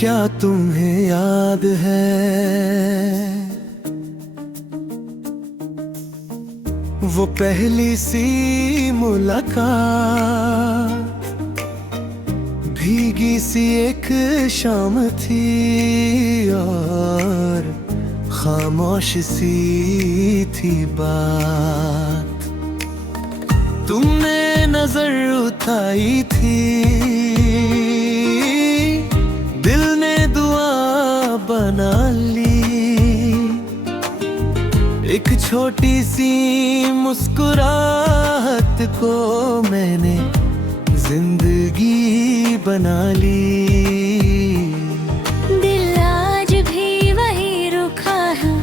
क्या तुम्हें याद है वो पहली सी मुलाकात? भीगी सी एक शाम थी और खामोश सी थी बात। तुमने नजर उठाई थी, दिल ने दुआ बना ली। एक छोटी सी मुस्कुराहट को मैंने जिंदगी बना ली। दिल आज भी वही रुका है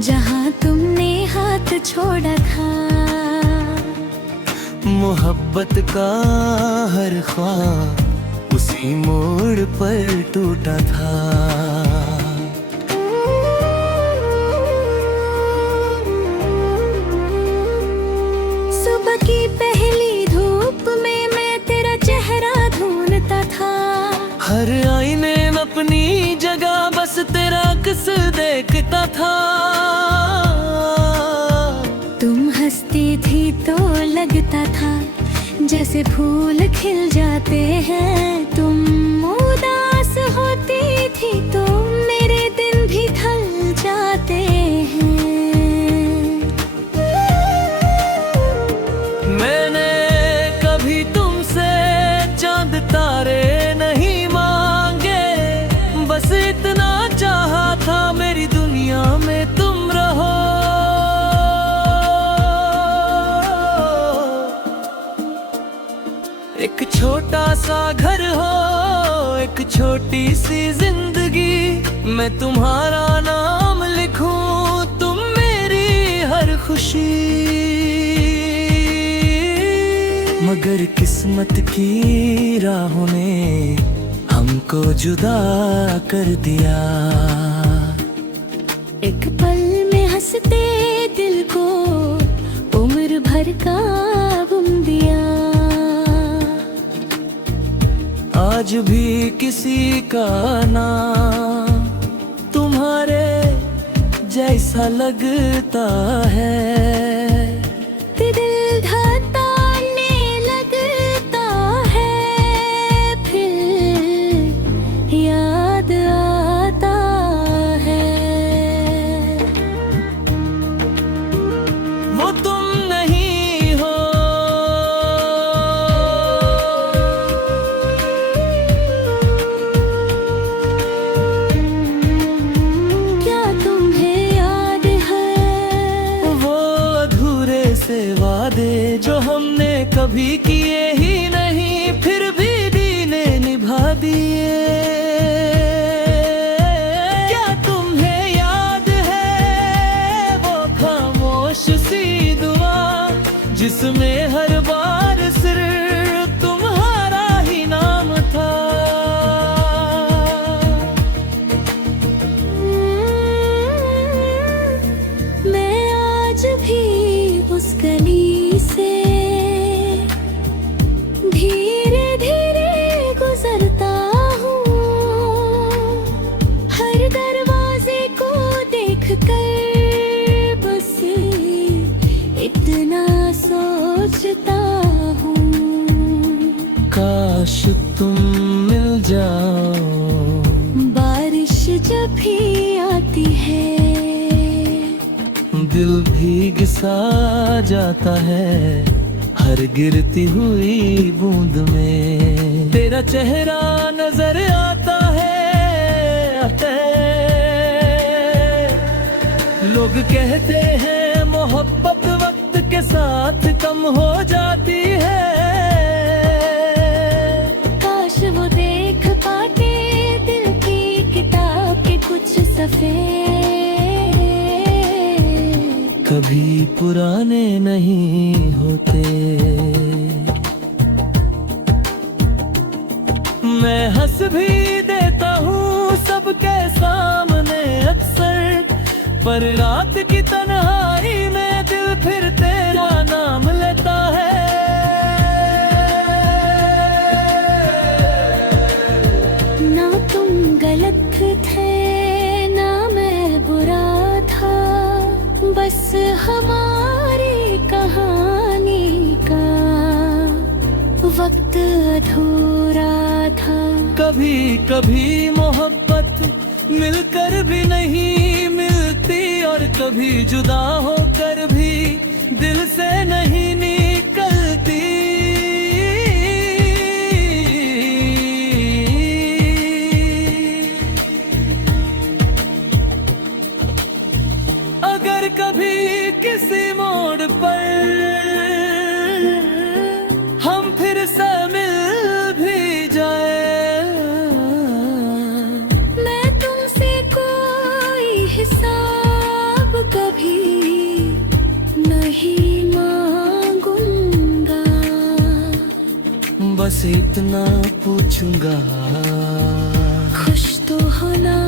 जहाँ तुमने हाथ छोड़ा था। मोहब्बत का हर ख्वाब उसी मोड़ पर टूटा था। सुबह की पहली धूप में मैं तेरा चेहरा ढूंढता था। हर आईने में अपनी जगह बस तेरा अक्स देखता था। तुम हंसती थी तो लगता था जैसे फूल खिल जाते हैं। तुम उदास होती थी तो मेरे दिन भी ढल जाते हैं। मैंने कभी तुमसे चांद तारे नहीं मांगे, बस इतना चाहा था मेरी दुनिया में तुम रहो। एक छोटा सा घर हो, एक छोटी सी जिंदगी, मैं तुम्हारा नाम लिखूं, तुम मेरी हर खुशी। मगर किस्मत की राहों ने हमको जुदा कर दिया। एक पल में हंसते दिल को उम्र भर का गम दिया। आज भी किसी का नाम तुम्हारे जैसा लगता है। दिल धड़कने लगता है, फिर याद आता है। वो तुम नहीं हो, क्या तुम्हें याद है वो अधूरे से वादे जो हमने कभी किए ही नहीं, फिर भी दीने निभा दिए। क्या तुम्हें याद है वो खामोश सी दुआ जिसमें हर बार सिर्फ तुम्हारा ही नाम था? मैं आज भी उस गली से धीरे धीरे गुजरता हूँ। हर दरवाजे को देखकर बस इतना सोचता हूँ। काश तुम मिल जाओ बारिश जब भी आती है, दिल भीग सा जाता है हर गिरती हुई बूंद में। तेरा चेहरा नजर आता है। लोग कहते हैं मोहब्बत वक्त के साथ कम हो जाती है। काश वो देख पाते दिल की किताब के कुछ सफ़े कभी पुराने नहीं होते। मैं हंस भी देता हूँ सबके सामने अक्सर, पर रात की तन्हाई में दिल फिर तेरा नाम लेता है। ना तुम गले बस हमारी कहानी का वक्त अधूरा था। कभी कभी मोहब्बत मिलकर भी नहीं मिलती, और कभी जुदा होकर भी दिल से नहीं निकलती। अगर कभी किसी मोड़ पर हम फिर से मिल भी जाए, मैं तुमसे कोई हिसाब कभी नहीं मांगूंगा, बस इतना पूछूंगा, खुश तो होना।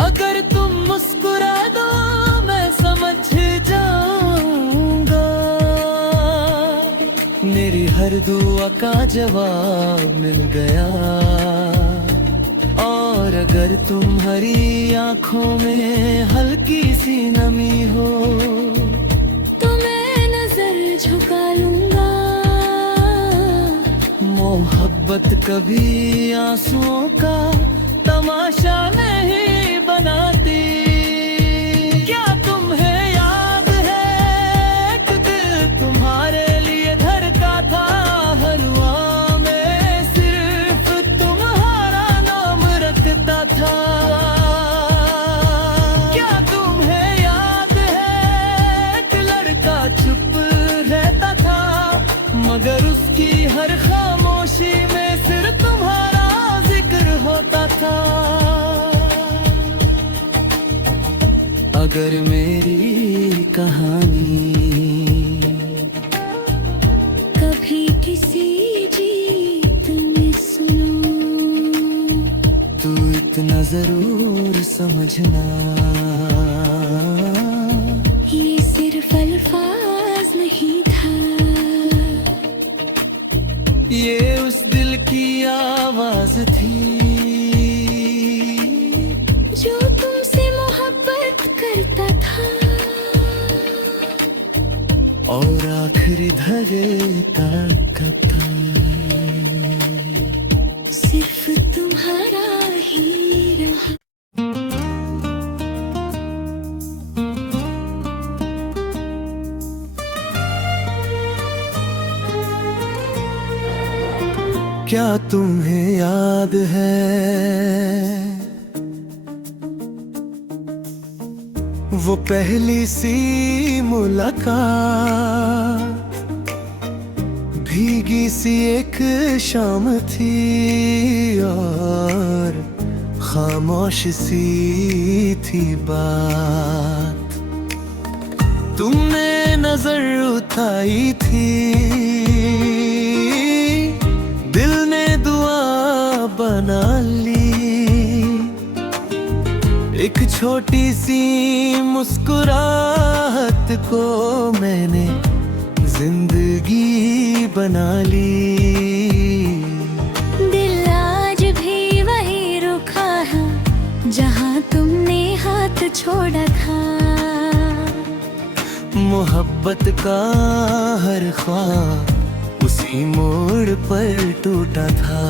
अगर तुम मुस्कुरा दो मैं समझ जाऊंगा, मेरी हर दुआ का जवाब मिल गया। और अगर तुम्हारी आंखों में हल्की सी नमी हो, तो मैं नजर झुका लूंगा। मोहब्बत कभी आंसुओं का तमाशा नहीं बनाती। क्या तुम्हें याद है कि दिल तुम्हारे लिए धड़का था, हलवा में सिर्फ तुम्हारा नाम रखता था। क्या तुम्हें याद है कि लड़का चुप रहता था, मगर उसकी हर खामोशी में सिर्फ तुम्हारा जिक्र होता था। अगर मेरी कहानी कभी किसी गीत में सुनो, तू इतना जरूर समझना, ये सिर्फ अल्फाज नहीं था, ये उस दिल की आवाज थी जो तुमसे मोहब्बत करता था। और आखिरी धड़का था, सिर्फ तुम्हारा ही रहा। क्या तुम्हें याद है वो पहली सी मुलाकात, भीगी सी एक शाम थी और खामोश सी थी बात। तुमने नजर उठाई थी, दिल ने दुआ बना ली। एक छोटी सी मुस्कुराहट को मैंने जिंदगी बना ली। दिल आज भी वही रुका है जहाँ तुमने हाथ छोड़ा था। मोहब्बत का हर ख्वाब उसी मोड़ पर टूटा था।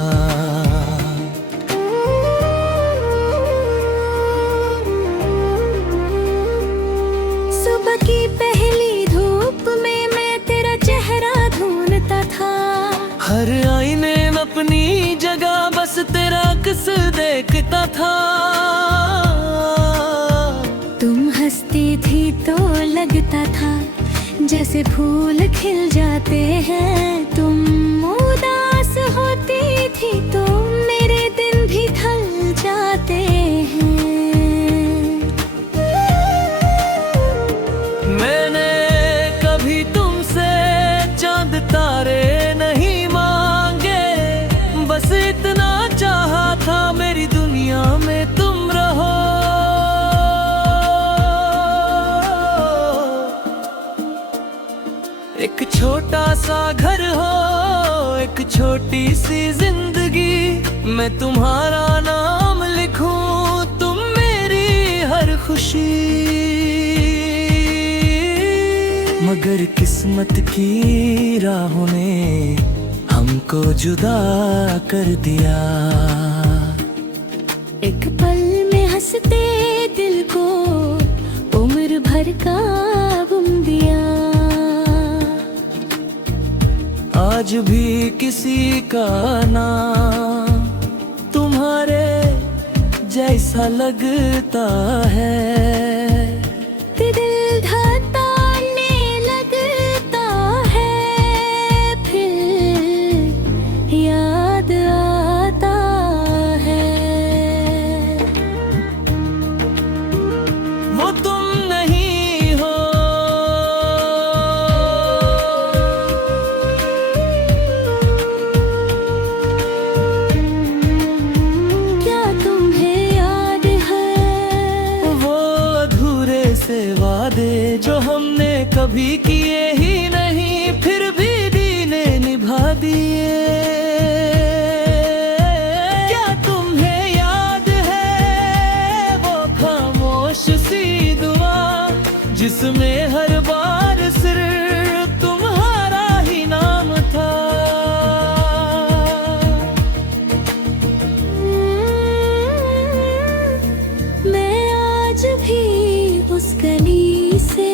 सुबह की पहली धूप में मैं तेरा चेहरा ढूंढता था। हर आईने में अपनी जगह बस तेरा अक्स देखता था। तुम हंसती थी तो लगता था जैसे फूल खिल जाते हैं। तुम उदास होती थी तो मेरे दिन भी ढल जाते हैं। मैंने कभी तुमसे चांद तारे नहीं मांगे, बस इतना चाहा था मेरी दुनिया में तुम रहो। एक छोटा सा घर हो, एक छोटी सी जिंदगी, मैं तुम्हारा नाम लिखूं, तुम मेरी खुशी, मगर किस्मत की राहों ने हमको जुदा कर दिया। एक पल में हंसते दिल को उम्र भर का गम दिया। आज भी किसी का नाम तुम्हारे जैसा लगता है, दिल धड़कने लगता है, फिर याद आता है। वो तुम नहीं हो, क्या तुम्हें याद है वो अधूरे से वादे जो हमने कभी किए ही नहीं, फिर भी दीने निभा दिए। क्या तुम्हें याद है वो खामोश सी दुआ जिसमें हर बार सिर्फ तुम्हारा ही नाम था। मैं आज भी उस गली से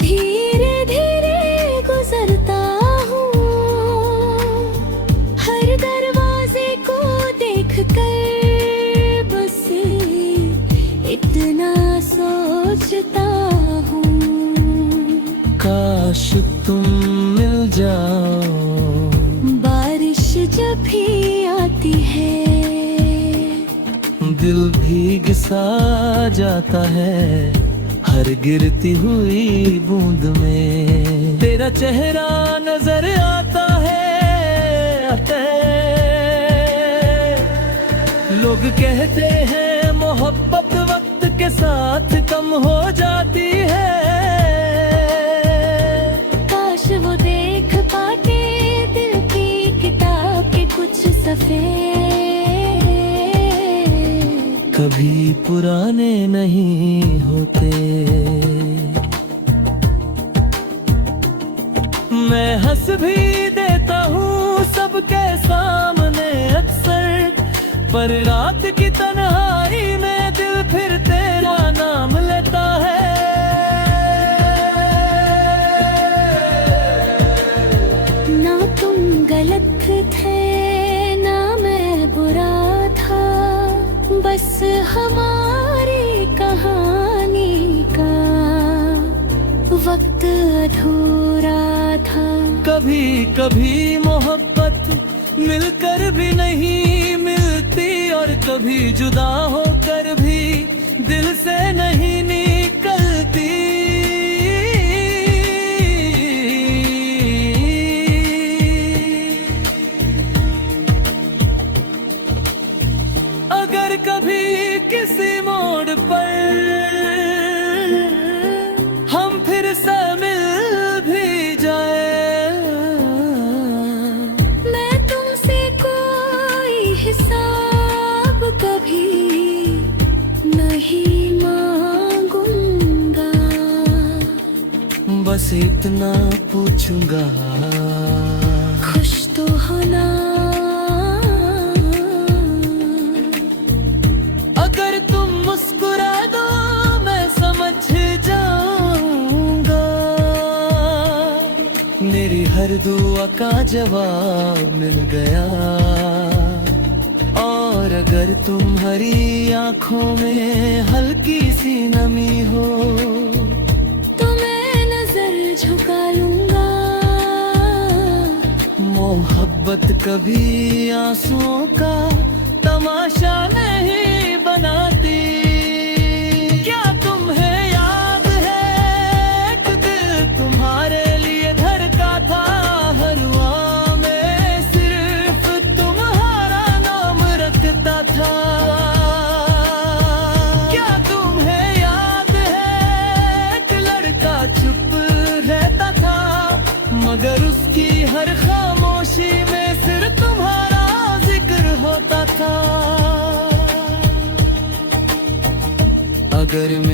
धीरे धीरे गुजरता हूँ, हर दरवाजे को देख कर बस इतना सोचता हूँ। काश तुम मिल जाओ, बारिश जब भी आती है दिल भीग सा जाता है हर गिरती हुई बूंद में। तेरा चेहरा नजर आता है, लोग कहते हैं मोहब्बत वक्त के साथ कम हो जाती है। काश वो देख पाते दिल की किताब के कुछ सफ़े, कभी पुराने नहीं होते। मैं हंस भी देता हूँ सबके सामने अक्सर, पर रात की तन्हाई में दिल फिर तेरा नाम लेता है। ना तुम गलत थे ना मैं बुरा था, बस हमारी कहानी का वक्त अधूरा था। कभी कभी मोहब्बत मिलकर भी नहीं मिलती, और कभी जुदा होकर भी दिल से नहीं निकलती। अगर कभी किसी मोड़ पर हम फिर से मिल भी जाए, मैं तुमसे कोई हिसाब कभी नहीं मांगूंगा, बस इतना पूछूंगा खुश तो होना। अगर तुम मुस्कुरा दो मैं समझ जाऊंगा, मेरी हर दुआ का जवाब मिल गया। और अगर तुम्हारी आंखों में हल्की सी नमी हो, तो मैं नजर झुका लूंगा। मोहब्बत कभी आंसुओं का तमाशा नहीं बनाती। क्या तुम्हें याद है कि दिल तुम्हारे लिए धड़का था, हर दुआ में सिर्फ तुम्हारा नाम रखता था। क्या तुम्हें याद है कि लड़का चुप रहता था, मगर उसकी हर खामोशी में सिर्फ तुम्हारा जिक्र होता था। मगर मैं